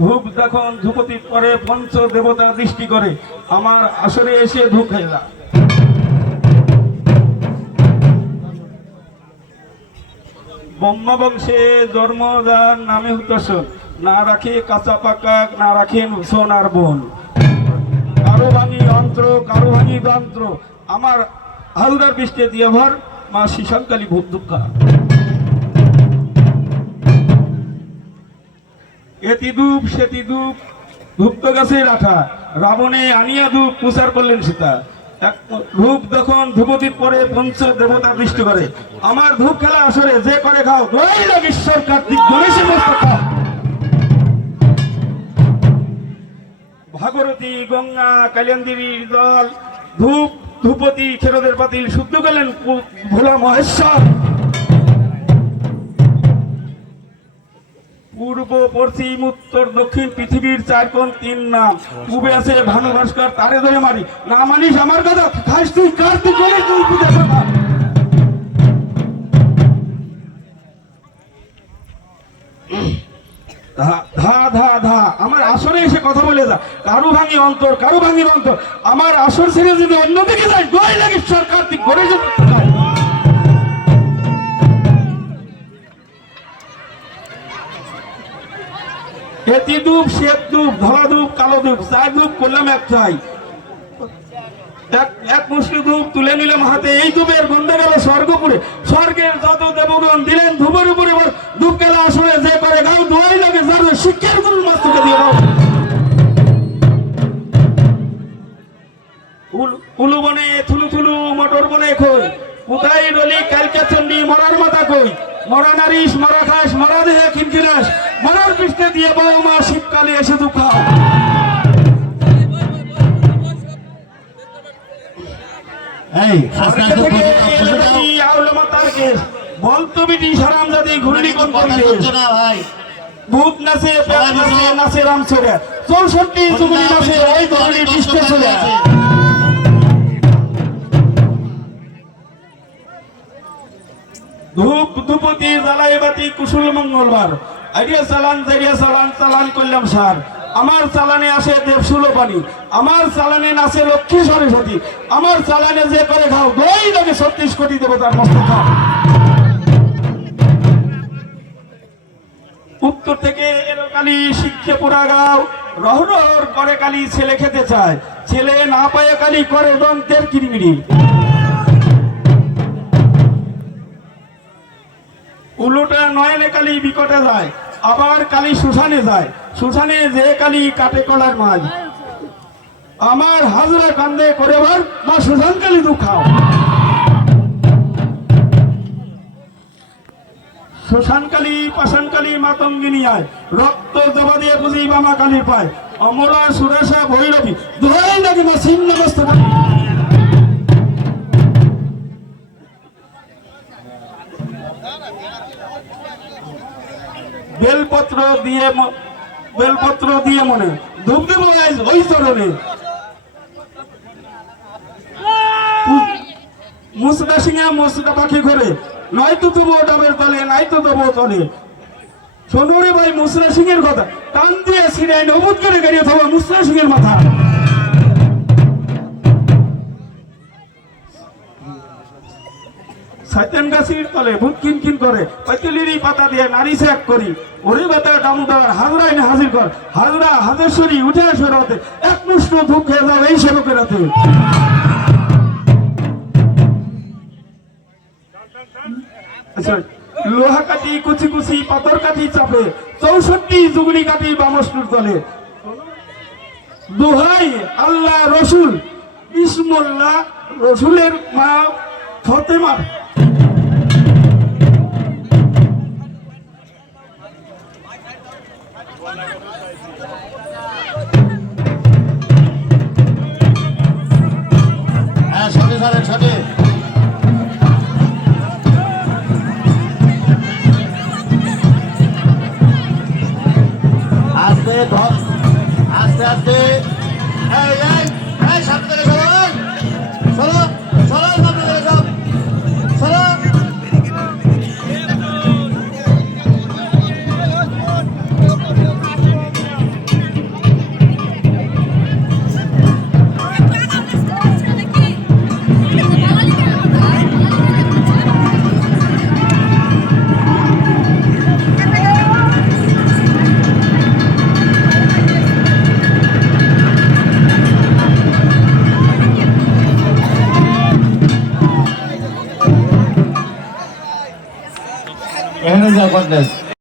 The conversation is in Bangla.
ধূপ যখন ধূপদীপ করে পঞ্চ দেবতা দৃষ্টি করে আমার আসরে এসে ধূপ খাইলা। ব্রহ্মা বংশে জন্ম যার নামে হুতস, না রাখে কাঁচা পাকা, না রাখেন সোনার বোন। কারো ভাঙি অন্ত্র, কারো ভাঙি যন্ত্র, আমার হালদার বৃষ্টি দিয়ে ভর মা শ্রীশঙ্কালী ভূত দুঃখা। এতি ধূপ সেতি ধূপ, ধূপ্ত গাছের আঠা, রাবণে আনিয়া ধূপ প্রচার করলেন সীতা। ধূপ যখন ধূপদীপ পরে পঞ্চ দেবতা দৃষ্টি করে আমার ধূপ খেলা আসরে যে করে খাও ঈশ্বর কার্তিক গণেশের মস্তকা। ভাগরতী গঙ্গা কালিয়ান্দির জল ধূপ ধূপতি খেরোদের পাতিল শুদ্ধ করলেন ভোলা মহেশ্বর। পূর্ব পশ্চিম উত্তর দক্ষিণ পৃথিবীর চার কোণ তিন নাম। পূবে আছে ভানু ভাস্কর, তারে ধরে মারি, না মানিস আমার কথা খাস তুই কার্তিক গণেশ তুই পূজা কথা। ধা ধা ধা আমার আসরে এসে কথা বলে যা, কারু ভাঙি অন্তর, কারু ভাঙি অন্তর, আমার আসর ছেড়ে যদি অন্যদিকে যায় দোয়াই লাগে ঈশ্বর কার্তিক গণেশ। এতি ধূপ শ্বেত ধূপ ধলা ধূপ কালো ধূপ চার ধূপ করলাম একটাই। এক মুষ্টি ধূপ তুলে নিলাম হাতে, এই ধূপের গন্ধে গেল স্বর্গপুরে। স্বর্গের যত দেবগণ দিলেন ধূপের উপরে ধূপ গেল আসলে যে করে গাও দোয়াই লাগে যার শিক্ষার গুরুর মাস্তুকে দিয়ে দাও। উলু বনে থুলু থুলু মটর বনে খই, কোথায় রলি কালকা চন্ডী মরার মাথা কই, মরা নারিশ মরা খাস মরা দেহে খিনখিনাস, মরার পৃষ্ঠে দিয়ে বউ মা শীতকালে এসে দুঃখ। বলতো বিটি সারাম জাতি ঘুরলি কোন ভূত নাচে নাচে নাচে রাম ছেড়ে 64 চুগুলি নাচে ওই ধরনের পৃষ্ঠ চলে। ধূপ ধূপতি জ্বালাই বাতি কুশল মঙ্গলবার, আইডিয়া চালান জাইডিয়া চালান চালান করলাম সার। আমার চালানে আসে দেবশুলো পানি, আমার চালানে নাচে লক্ষ্মী সরস্বতী, আমার চালানে যে করে খাও দই লাগে 36 কোটি দেবতার মস্তক। উত্তর থেকে এলো কালী শিক্ষে পুরা গাও, রহরহর করে কালী ছেলে খেতে চায়, ছেলে না পায়ে কালী করে দন্তের কিরিমিরি। উলুটা নয়নে কালী বিকটে যায়, আবার কালী শ্মশানে যায়, শ্মশানে যে কালী কাটে কলার মাঝ। আমার হাজরা কান্দে করে বার মা শ্মশান কালী দুঃখাও। শ্মশান কালী পাষাণ কালী মাতঙ্গিনী আয়, রক্ত জবা দিয়ে বুঝি বামা কালীর পায়, অমরা সুরেশা ভৈরবী দোহাই লাগে না ছিন্ন বস্তু। বেলপত্র দিয়ে মনে ধূপ দেব ওই চরণে, মুসরা সিংহা মুসরা পাখি ঘরে, নয়তো তবু ডাবের তলে নয়তো তবু তলে। শোনো রে ভাই মুসরা সিংহের কথা, টান দিয়ে ছিঁড়ে নবুদ করে গাড়িয়ে থাকবো মুসরা সিংহের মাথা। সাইতেন গাছির তলে ভূত কিনকিন করে, পৈতলিরই পাতা দিয়ে নারী ত্যাগ করি, ওরে বাতা দামোদর হাজরাই না হাজির কর, হাজরা হাজেশ্বরী উঠে আসে রাতে, এক মুষ্ট ধূপ খেয়ে যাও এই সেবকের রাতে। লোহা কাটি কুচি কুচি পাথর কাটি চাপে, 64 যুগলি কাটি বামস্টুর তলে। দোহাই আল্লাহ রসুল বিসমুল্লাহ, রসুলের মা ফতেমা। আস্তে আস্তে সামনে চলো চলো সামনে সব চলো। যাও পাটনার